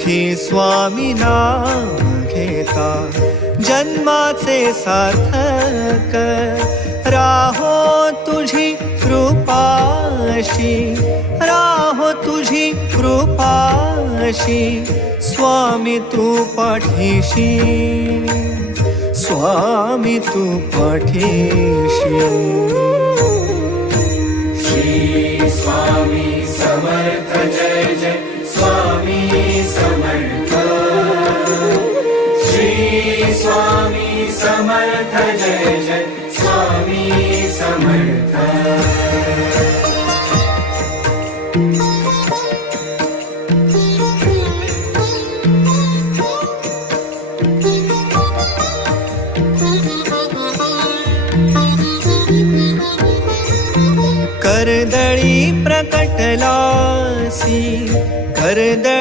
सुखी स्वामी नाम घेता जन्माचे सार्थक राहो तुझी कृपाशी, राहो तुझी कृपाशी स्वामी तू पाठीशी, स्वामी तू पाठीशी. श्री स्वामी समर्थ जय जय स्वामी समर्थ. श्री स्वामी समर्थ जय जय स्वामी समर्थ. कर्दळी प्रकटलासी कर्दळी